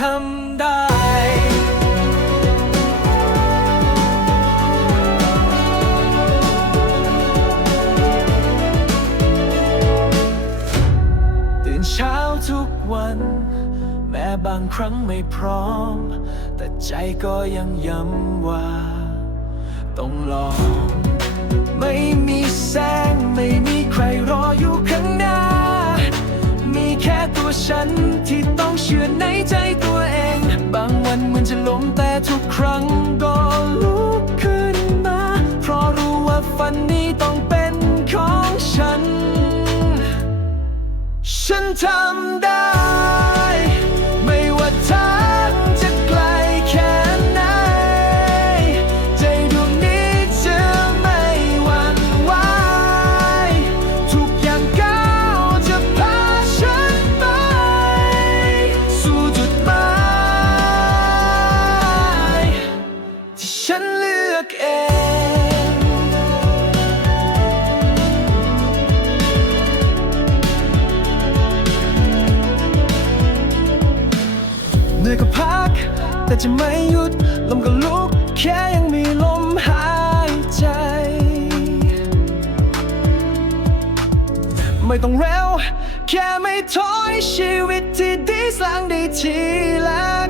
ทำได้เช้าทุกวัน แม้บางครั้งไม่พร้อม แต่ใจก็ยังย้ำว่า ต้องลอง ไม่มีแสง ไม่มีใครรออยู่ข้างหน้า มีแค่ตัวฉัน ต้องเชื่อในใจตัวเอง บางวันมันจะล้มแต่ทุกครั้งก็ลุกขึ้นมา เพราะรู้ว่าฝันนี้ต้องเป็นของฉัน ฉันทำ นื่อยก็พัก แต่จะไม่หยุด ลมก็ลุก แค่ยังมีลมหายใจ ไม่ต้องเร็ว แค่ไม่ถอยชีวิตที่ดีสร้างได้ทีละ